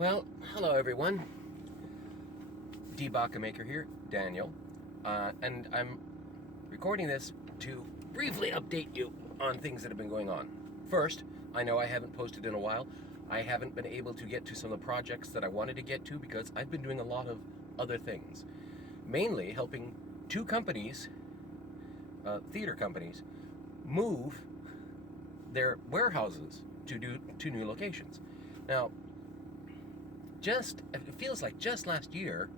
Well, hello everyone. DBaca maker here, Daniel, and I'm recording this to briefly update you on things that have been going on. First, I know I haven't posted in a while. I haven't been able to get to some of the projects that I wanted to get to because I've been doing a lot of other things. Mainly helping two companies, theater companies, move their warehouses to new locations. Now, it feels like just last year,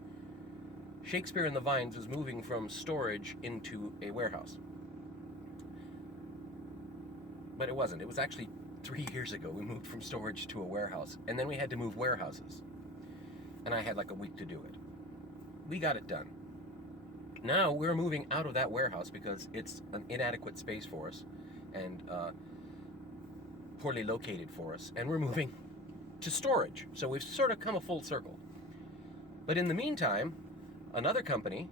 Shakespeare in the Vines was moving from storage into a warehouse. But it wasn't. It was actually 3 years ago we moved from storage to a warehouse. And then we had to move warehouses. And I had like a week to do it. We got it done. Now we're moving out of that warehouse because it's an inadequate space for us and poorly located for us. And we're moving to storage. So we've sort of come a full circle. But in the meantime, another company,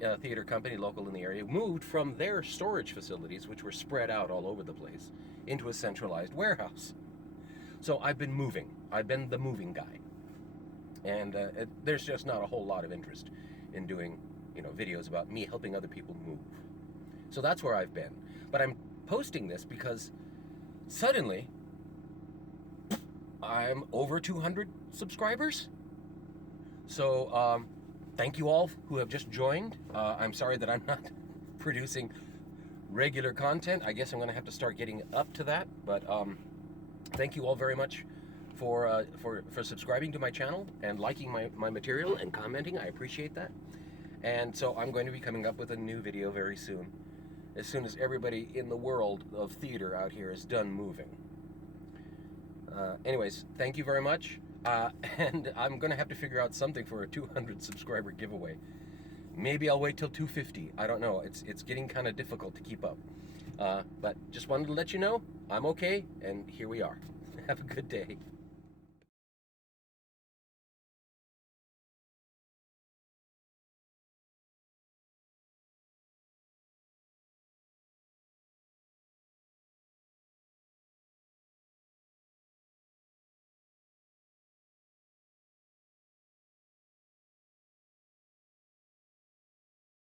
a theater company local in the area, moved from their storage facilities, which were spread out all over the place, into a centralized warehouse. So I've been moving. I've been the moving guy. And there's just not a whole lot of interest in doing, videos about me helping other people move. So that's where I've been. But I'm posting this because suddenly I'm over 200 subscribers. So thank you all who have just joined. I'm sorry that I'm not producing regular content. I guess I'm going to have to start getting up to that. But thank you all very much for subscribing to my channel and liking my material and commenting. I appreciate that. And so I'm going to be coming up with a new video very soon as everybody in the world of theater out here is done moving. Anyways, thank you very much. And I'm going to have to figure out something for a 200 subscriber giveaway. Maybe I'll wait till 250. I don't know. It's getting kind of difficult to keep up. But just wanted to let you know I'm okay, and here we are. Have a good day.